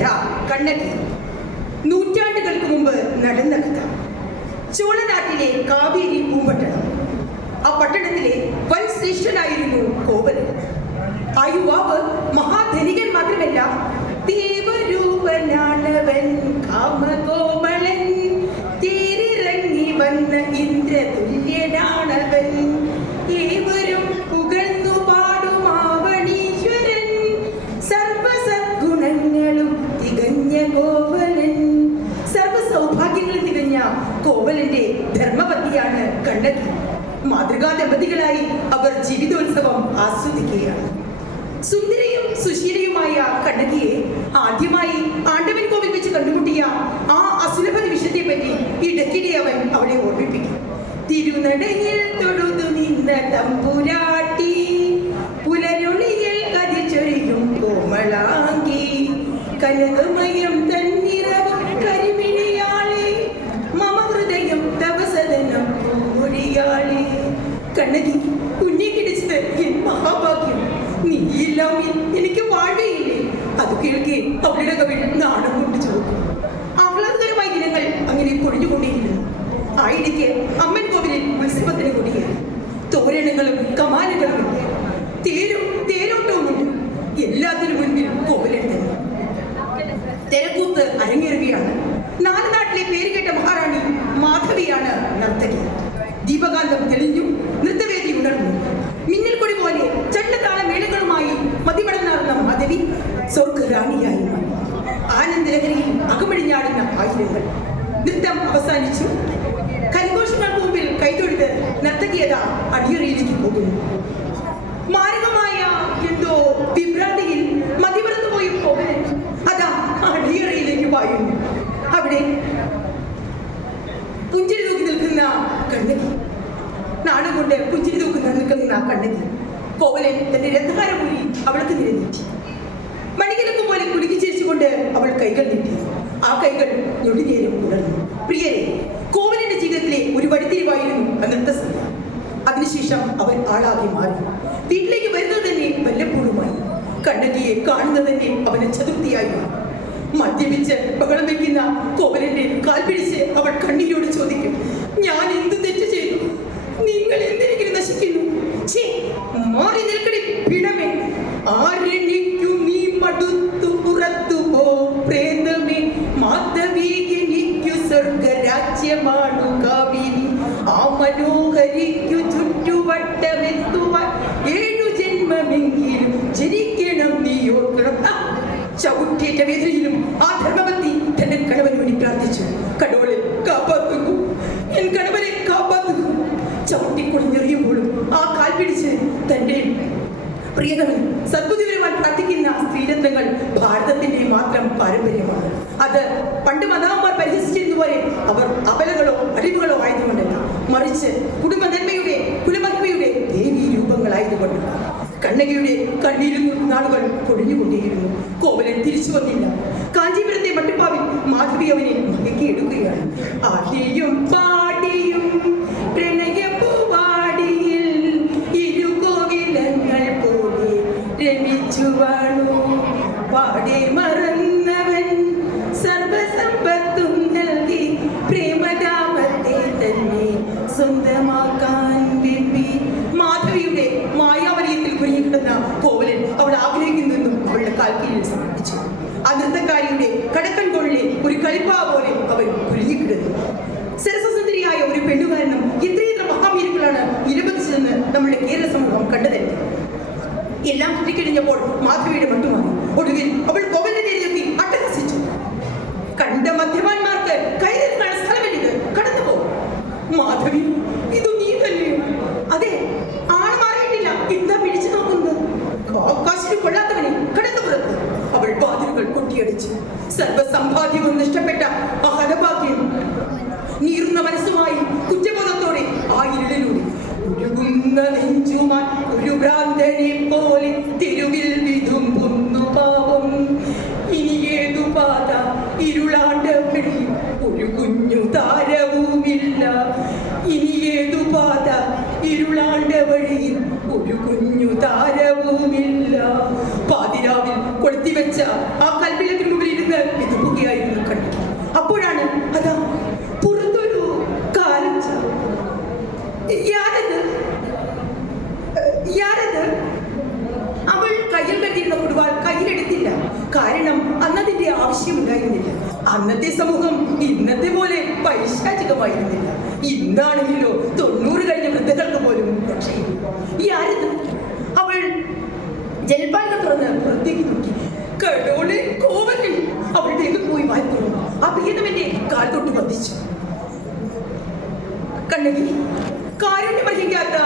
കഥ കണ്ണകി. നൂറ്റാണ്ടുകൾക്ക് മുമ്പ് നടന്ന കഥ. ചോളനാട്ടിലെ കാവേരി പൂമ്പട്ടണം. ആ പട്ടണത്തിലെ വൻ ശ്രേഷ്ഠനായിരുന്നു കോവലൻ. ആ യുവാവ് മഹാധനികൻ മാത്രമല്ല, ദേവരൂപനാണവൻ, കാമകോമളൻ, തേരിറങ്ങി വന്ന ഇന്ദ്രതുല്യനാണവൻ, ഏവരും പുകഴ്ന്നു പാടും ആവണീശ്വരൻ, സർവസദ്ഗുണങ്ങളും തികഞ്ഞ കോവലൻ. സർവസൗഭാഗ്യങ്ങളും തികഞ്ഞ കോവലന്റെ ധർമ്മപത്നിയാണ് കണ്ണകി. മാതൃകാ ദമ്പതികളായി അവർ ജീവിതോത്സവം ആസ്വദിക്കുകയാണ്. സുന്ദരിയും സുശീലയുമായ കണ്ണകിയെ ആദ്യമായി ആണ്ടവൻ കോവിൽ വെച്ച് കണ്ടുമുട്ടിയ ആ അസുലഭ നിമിഷത്തെ പറ്റി ഇടയ്ക്കിടെ അവൻ അവളെ ഓർമ്മിപ്പിക്കും. തിരുനടയിൽ തൊഴുതു നിന്ന തമ്പുരാട്ടി, പുലരൊളിയിൽ കതിച്ചൊരിയും കോമളാങ്കി, കനകമയം തന്നിറവും കരിമിണിയാളെ, മമ ഹൃദയം തവസദനം പൂമൊഴിയാളെ. കണ്ണകി, കുഞ്ഞെ കിടിച്ചത് എൻ മഹാഭാഗ്യം. നീയില്ലാമെങ്കിൽ എനിക്ക് വാഴയില്ലേ? അത് കേൾക്കെ അവളുടെ കവിൾ നാണം കൊണ്ട് ചോദിക്കും. ആഹ്ലാദകരമായ ദിനങ്ങൾ അങ്ങനെ കൊഴിഞ്ഞുകൊണ്ടേയിരുന്നു. ആയിടയ്ക്ക് അമ്മൻ കോവിലിൽ ഉത്സവത്തിന് കൊടിയേറി. തോരണങ്ങളും കമാനങ്ങളും തേരോട്ടവുമുണ്ട്. എല്ലാത്തിനും മുൻപിൽ കോവിലൻ തന്നെ. തെരക്കൂത്ത് അരങ്ങേറുകയാണ്. നാട്ടിലെ പേരുകേട്ട മഹാറാണി മാധവിയാണ് നർത്തകി. ദീപകാന്തം തെളിഞ്ഞു, നൃത്തവേദി ഉണർന്നു. മിന്നൽ കൊടി പോലെ ചണ്ടതാള മേളങ്ങളുമായി മതിമടന്നാർന്ന മാധവി സ്വർഗറാണിയായി മാറി. ആനന്ദലഹരിയിൽ അകമഴിഞ്ഞാടുന്ന ആയിരങ്ങൾ. നൃത്തം അവസാനിച്ചു. കരഘോഷങ്ങൾക്ക് മുമ്പിൽ കൈതൊഴുത് നർത്തകിയത അടിയറയിലേക്ക് പോകുന്നു. മാരകമായ എന്തോ വിഭ്രാന്തിയിൽ മതിമറന്നു പോയി കോവലൻ അതാ അടിയറയിലേക്ക് പായുന്നു. അവിടെ പുഞ്ചിരി തൂക്കി നിൽക്കുന്ന കണ്ണകി, നാണം കൊണ്ട് പുഞ്ചിരി തൂക്കുന്ന നിൽക്കുന്ന കണ്ണകി. കോവലൻ തന്റെ രഥഹാരം കൂടി അവൾക്ക് നിരന്നിച്ചു. മണികിലക്ക് പോലെ കുലുക്കി ചിരിച്ചുകൊണ്ട് അവൾ കൈകൾ നീട്ടി. ആ കൈകൾ ഞൊടിനേരം ഉണർന്നു. പ്രിയരെ, കോവലന്റെ ജീവിതത്തിലെ ഒരു വഴിത്തിരിവായിരുന്നു നൃത്തസന്ധ്യ. അതിനുശേഷം അവൻ ആളാകെ മാറി. വീട്ടിലേക്ക് വരുന്നത് തന്നെ വല്ലപ്പോഴുമായി. കണ്ണകിയെ കാണുന്നത് തന്നെ അവന് ചതുർത്ഥിയായി മാറി. മദ്യപിച്ച് ബഹളം വയ്ക്കുന്ന കോവലന്റെ കാൽ പിടിച്ച് അവൾ കണ്ണീരോട് ചോദിക്കും, ഞാൻ എന്ത് തെറ്റ് ചെയ്തു? നിങ്ങൾ എന്തിനെങ്കിലും നശിക്കുന്നു? മാറി നിൽക്കടി പിണമേ. ആരെനിക്കു നീ മടുത്തു പുറത്തു പോ പ്രേതമേ. മാധവികനിക്കു സ്വർഗരാജ്യമാണു കാവിനി. ആ മനോഹരിക്കു ചുറ്റുവട്ടമെത്തുവാൻ 7 ജന്മമെങ്കിലും ജനിക്കണം നീ ഓർക്കണം. ചവിട്ടേറ്റ വേദനയിലും ആ ധർമ്മപത്നി തന്റെ കണവന് വേണ്ടി പ്രാർത്ഥിച്ചു. കടവളെ കാപ്പാത്തുന്നു, എൻ കണവനെ കാപ്പാത്തുന്നു. ചവിട്ടിക്കൊടിഞ്ഞെറിയുമ്പോഴും ആ കാൽ പിടിച്ച് തന്റെ പ്രിയതമൻ സദ്ബുദ്ധി വരുവാൻ പ്രാർത്ഥിക്കുന്ന സ്ത്രീരത്നങ്ങൾ ഭാരതത്തിന്റെ മാത്രം പാരമ്പര്യമാണ്. അത് പണ്ട് മതാന്മാർ പരിഹസിച്ചിരുന്നതുപോലെ അവർ അബലകളോ അടിമകളോ ആയതുകൊണ്ടല്ല, മറിച്ച് കുടുംബ നന്മയുടെ കുലമഹിമയുടെ ദേവീ രൂപങ്ങളായതുകൊണ്ട്. കണ്ണകിയുടെ കണ്ണീരിൽ നാളുകൾ പൊഴിഞ്ഞുകൊണ്ടേയിരുന്നു. കോവലൻ തിരിച്ചു വന്നില്ല. കാഞ്ചീപുരത്തെ മട്ടുപ്പാവിൽ മാധവി അവനെ മയക്കിയെടുക്കുകയാണ്. ആടിയും പാടിയും പ്രണയപ്പൂവാടിയിൽ ഇരുകോവിലങ്ങൾ പോലെ രമിച്ചു വാണു. പാടെ മറന്നവൻ സർവസമ്പത്തും നൽകി പ്രേമദാമത്തെ തന്നെ സ്വന്തമാക്കാൻ വേണ്ടി. മാധവിയുടെ മായാവലയത്തിൽ കുരുങ്ങിക്കിടന്ന കോവലൻ അവൾ ആഗ്രഹിക്കുന്നതെന്നും അവളുടെ കാൽക്കീഴിൽ സമർപ്പിച്ചു. ആ നൃത്തക്കാരിയുടെ കടക്കൺകൊള്ളിലെ ഒരു കളിപ്പാ പോലെ അവൻ കുരുങ്ങിക്കിടന്നു. സരസസുന്ദരിയായ ഒരു പെണ്ണുകാരനും എത്രയെത്ര മഹാവീരങ്ങളാണ് നിരവധിച്ചതെന്ന് നമ്മുടെ കേരള സമൂഹം കണ്ടതല്ലേ. എല്ലാം കുട്ടിക്കഴിഞ്ഞപ്പോൾ മാധവിയുടെ മട്ടുമാറി. ഒടുവിൽ അവൾ കോവലനെ നേരിലെത്തി അട്ടഹസിച്ചു. കണ്ട മദ്യപാന്മാർക്ക് കൈതരിക്കാണ് സ്ഥലമല്ലിത്, കടന്നു പോകും. മാധവി, ഇത് നീ തന്നെയോ? അതെ, ആണ് മാറിയിട്ടില്ല. എന്താ പിടിച്ചു നോക്കുന്നത്? കാശിന് കൊള്ളാത്തവനെ കടന്നു പുറത്ത്. അവൾ വാതിലുകൾ കൊട്ടിയടിച്ചു. സർവസമ്പാദ്യവും നഷ്ടപ്പെട്ട ആ ഹതഭാഗ്യം നീറുന്ന മനസ്സുമായി കുറ്റബോധത്തോടെ ആ ഇരുളിലൂടെ ഉരുകുന്ന നെഞ്ചുമായി ഒരു ഭ്രാന്തനെ പോലെ തെരുവിൽ വിതുമ്പുന്നു പാവം. ഇനി ഏതു പാത ഇരുളാണ്ട വഴി ഒരു കുഞ്ഞു താരവുമില്ല. ഇനി ഏതു പാത ഇരു ഇരുളാണ്ട വഴിയിൽ ഒരു കുഞ്ഞു താരവുമില്ല. പാതിരാവിൽ കൊളുത്തിവെച്ച ആ കൽവിളക്കിന് മുമ്പിൽ ഇരുന്ന് വിതുമ്പുകയായിരുന്നു കണ്ണകി. അപ്പോഴാണ് അതാ പുറത്തൊരു കാലച്ച. യാരത്? അവൾ കയ്യിൽ കെട്ടിയിരുന്ന കൊടുവാൾ കയ്യിലെടുത്തില്ല. കാരണം അന്നതിന്റെ ആവശ്യമുണ്ടായിരുന്നില്ല. അന്നത്തെ സമൂഹം ഇന്നത്തെ പോലെ പൈശാചികമായിരുന്നില്ല. ഇന്നാണെങ്കിലോ 90 കഴിഞ്ഞ വൃദ്ധകൾക്ക് പോലും രക്ഷയില്ല. യാരത്? അവൾ ജൽപ്പാലിനെ തുറന്ന് പുറത്തേക്ക് നോക്കി. കടോളെ കോവലൻ അവളുടേക്ക് പോയി വായി തുറന്നു. ആ പ്രിയതമന്റെ കാൽ തൊട്ട് വധിച്ചു. കണ്ണകി, കാരുണ്യമർഹിക്കാത്ത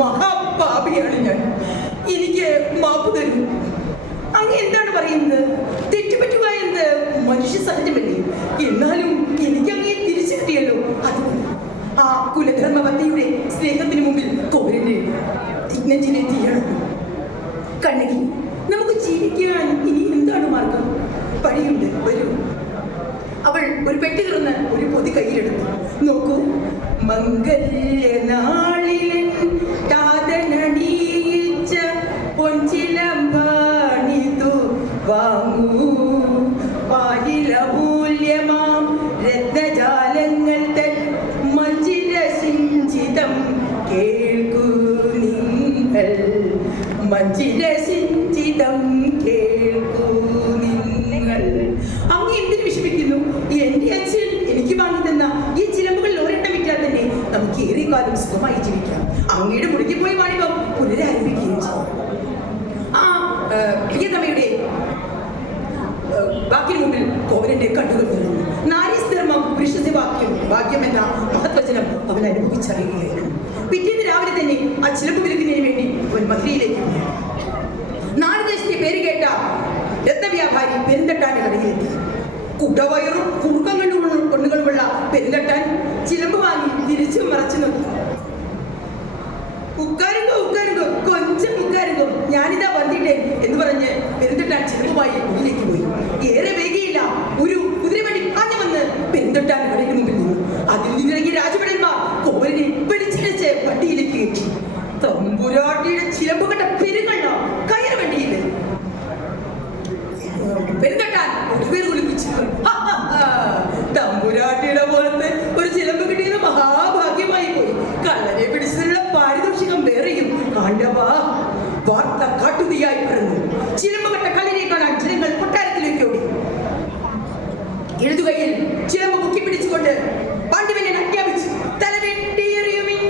മഹാപാപിയാണ് ഞാൻ. എനിക്ക് മാപ്പ് തരൂ. അങ്ങ് എന്താണ് പറയുന്നത്? തെറ്റുപറ്റുക എന്ന് മനുഷ്യ സഹജമല്ലേ? എന്നാലും എനിക്ക് അങ്ങേ തിരിച്ചു കിട്ടിയല്ലോ. അതുകൊണ്ട് ആ കുലധർമ്മവത്തിയുടെ സ്നേഹത്തിന് മുമ്പിൽ കോവലിന്റെ നെഞ്ചിനെ തീയണമോ? കണ്ണകി, നമുക്ക് ജീവിക്കാൻ ഇനി എന്താണ് മാർഗം? വഴിയുണ്ട്, വരൂ. അവൾ ഒരു പെട്ടി തുറന്ന് ഒരു പൊതി കയ്യിലെടുത്തു. നോക്കൂ, മംഗല്യനാളിലൻ താതനണിയിച്ച പൊൻചിലമ്പാണിതു വാങ്ങൂ. പാലില മൂല്യമാം രത്നജാലങ്ങൾ തൻ മഞ്ചില സിഞ്ചിതം കേൾക്കൂ നിങ്ങൾ. മഞ്ചില സിഞ്ചിതം കേൾക്കൂ നിങ്ങൾ. അങ്ങ് എന്തിനു വിഷമിക്കുന്നു? എന്റെ അച്ഛൻ എനിക്ക് വാങ്ങി തന്ന ഈ ചിലമ്പുകളിൽ ഒരെണ്ണം വിറ്റാൽ തന്നെ നമുക്ക് ഏറെ കാലം സുഖമായി ജീവിക്കാം. അങ്ങയുടെ മുടുക്കി പോയി വാണിഭം പുനരാരംഭിക്കുകയും ചെയ്യും. ആ പ്രിയതമയുടെ വാക്കിന് മുമ്പിൽ കോവലന്റെ കണ്ണുകൾ നിറഞ്ഞു. നാരീധർമ്മം ഭാഗ്യം എന്ന മഹത്വചനം അവൻ അനുഭവിച്ചറിയുകയായിരുന്നു. പിറ്റേന്ന് രാവിലെ തന്നെ ആ ചിലമ്പ് വിൽക്കുന്നതിന് വേണ്ടി അവൻ മധുരയിലേക്ക് പോയി. നാടുദേശത്തെ പേര് കേട്ട രത്നവ്യാപാരി പെരുന്തട്ടാന്റെ കടയിലെത്തി. കുടവയറും കണ്ണുകളുമുള്ള പെരുന്തട്ടാൻ ചിലമ്പ് വാങ്ങി തിരിച്ചു മറച്ചു നോക്കി. ഉക്കാരുങ്കോ കൊഞ്ചം ഉക്കാരുങ്കോ, ഞാനിതാ വന്നിട്ടേ എന്ന് പറഞ്ഞ് പെരുന്തട്ടാൻ ചിലമ്പുമായി ഉള്ളിലേക്ക് പോയി. ഏറെ വേഗയില്ല, ഒരു കുതിരവണ്ടി പാഞ്ഞു വന്ന് പെരുന്തട്ടാൻ കടയ്ക്ക് മുമ്പിൽ നിന്നു. അതിൽ നിന്നിറങ്ങിയ രാജഭടന്മാർ കോവലിനെ വലിച്ചിഴച്ച് വണ്ടിയിലേക്ക് കയറ്റി. തമ്പുരാട്ടിയുടെ ചിലമ്പ് കെട്ട പെരുങ്ങണ്ണ കയറ് വണ്ടിയില്ല. പെരുന്തട്ടാൻ ഒടുവേർ കുളിപ്പിച്ചു. തമ്പുരാട്ടിയുടെ പോലത്തെ ഒരു ചിലമ്പ് കിട്ടിയത് മഹാഭാഗ്യമായി പോയി. കള്ളനെ പിടിച്ചതിനുള്ള പാരിതോഷികം വേറെയും ആണ്ടവാ. വാർത്ത കാട്ടുതീയായി പറഞ്ഞു. ചിലമ്പ് കെട്ട കള്ളിനെ കാണാൻ ജനങ്ങൾ കൊട്ടാരത്തിലേക്ക് ഓടി. എഴുതുകയിൽ ചിലമ്പ് മുക്കി പിടിച്ചുകൊണ്ട് പാണ്ഡവനെ ആജ്ഞാപിച്ചു. തലവെട്ടിയെറിയുമിൻ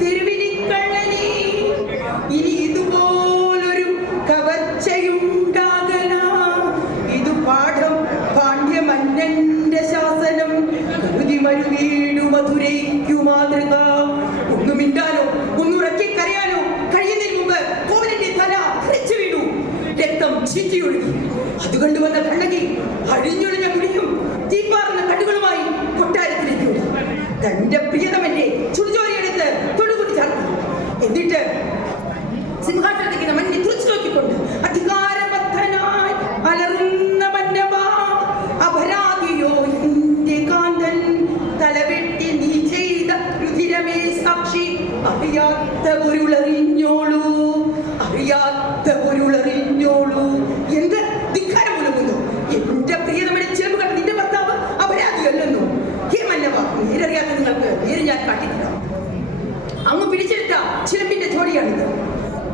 തെരുവിലിക്കള്ളനെ, ഇനി ഇതുപോലൊരു കവർച്ചയുണ്ടാകല. ഇത് പാഠം പാണ്ഡ്യമന്നന്റെ ശാസനം. കരുതി മരുവീടു മധുരയ്ക്കു മാതൃക. ഒന്നു മിണ്ടാനോ ഒന്നുറക്കി കരയാനോ കഴിയുന്നതിന് മുമ്പ് കോവലന്റെ തല തെറിച്ചു വീണു. രക്തം ചീറ്റിയൊഴുകി. അത് കണ്ടുവന്ന കണ്ണകി അഴിഞ്ഞൊഴിഞ്ഞ കുടിയും തീപ്പാറുന്ന കണ്ണുകളുമായി കൊട്ടാരത്തിലേക്ക് ഓടി. തന്റെ പ്രിയതമന്റെ ചുടുചോരയെടുത്ത് തൊടുകൂടി ചേർത്തു. എന്നിട്ട് സിംഹാസനത്തിക്കുന്ന മഞ്ഞെ തുറച്ചു നോക്കിക്കൊണ്ട് അധികാരബദ്ധനായി അലറുന്ന മന്നവാ, അപരാധിയോ എന്റെ കാന്തൻ, തലവെട്ടി നീ ചെയ്ത രുധിരമേ സാക്ഷി. അറിയാത്ത പൊരുളറിഞ്ഞോളൂ, അറിയാത്ത പൊരുളറിഞ്ഞോളൂ. എന്ത് ധിക്കാരം മുലകുന്നു! എന്റെ പ്രിയതമനെ ചിലമ്പ് കണ്ട നിന്റെ ഭർത്താവ് അപരാധിയല്ലെന്നോ? ഹേ മന്നവ, നേരറിയാത്ത നിങ്ങൾക്ക് നേരെ ഞാൻ കാട്ടിത്തരാം. അങ്ങ് പിടിച്ചെടുത്ത ചിലമ്പിന്റെ ജോഡിയാണിത്.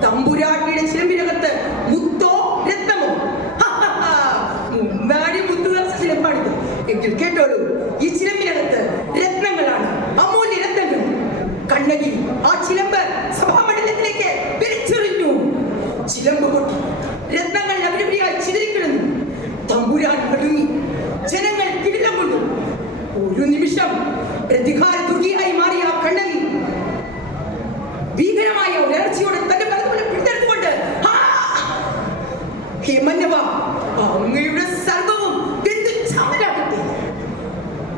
തമ്പുരാട്ടിയുടെ ചിലമ്പിനകത്ത് മുത്തോ രത്നമോ? മുന്നാടി മുത്തു നിറച്ച ചിലമ്പാണിത്. എങ്കിൽ കേട്ടോളൂ, ഈ ചിലമ്പിനകത്ത് രത്നങ്ങളാണ്, അമൂല്യ രത്നങ്ങൾ. കണ്ണകി ആ ചിലമ്പ് സഭാമണ്ഡലത്തിലേക്ക് വലിച്ചെറിഞ്ഞു. ചിലമ്പ് പൊട്ടി രത്നങ്ങൾ അവിടെയായി ചിതറിക്കിടന്നു. തമ്പുരാൻ കടുങ്ങി. ജനങ്ങൾ കിടിലം കൊണ്ടു. ഒരു നിമിഷം പ്രതികാര ദുർഗിയായി മാറിയ കണ്ണകി ഭീകരമായ ഉയർച്ചയോടെ തന്റെ പലതുപോലെ പിടിച്ചെടുത്തുകൊണ്ട് ഹേമന്നവ, അങ്ങയുടെ സർവവും ചാമലാകട്ടെ.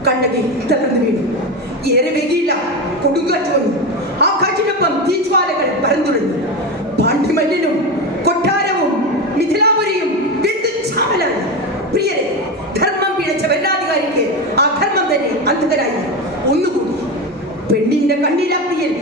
കണ്ണകി തകർന്നു വീണു. ഏറെ വേഗിയില്ല, കൊടുങ്കാറ്റ് വന്നു. ആ കാറ്റിനൊപ്പം തീജ്വാലകൾ പരന്നുടഞ്ഞു. പാണ്ഡ്യമല്യനും കൊട്ടാരവും മിഥിലാപുരിയും ചാമലായി. പ്രിയരെ, ധർമ്മം പിഴച്ച ഭരണാധികാരിക്ക് ആ ധർമ്മം തന്നെ അന്ധകരായി. ഒന്നുകൂടി പെണ്ണിന്റെ കണ്ണീരാപ്പിയിൽ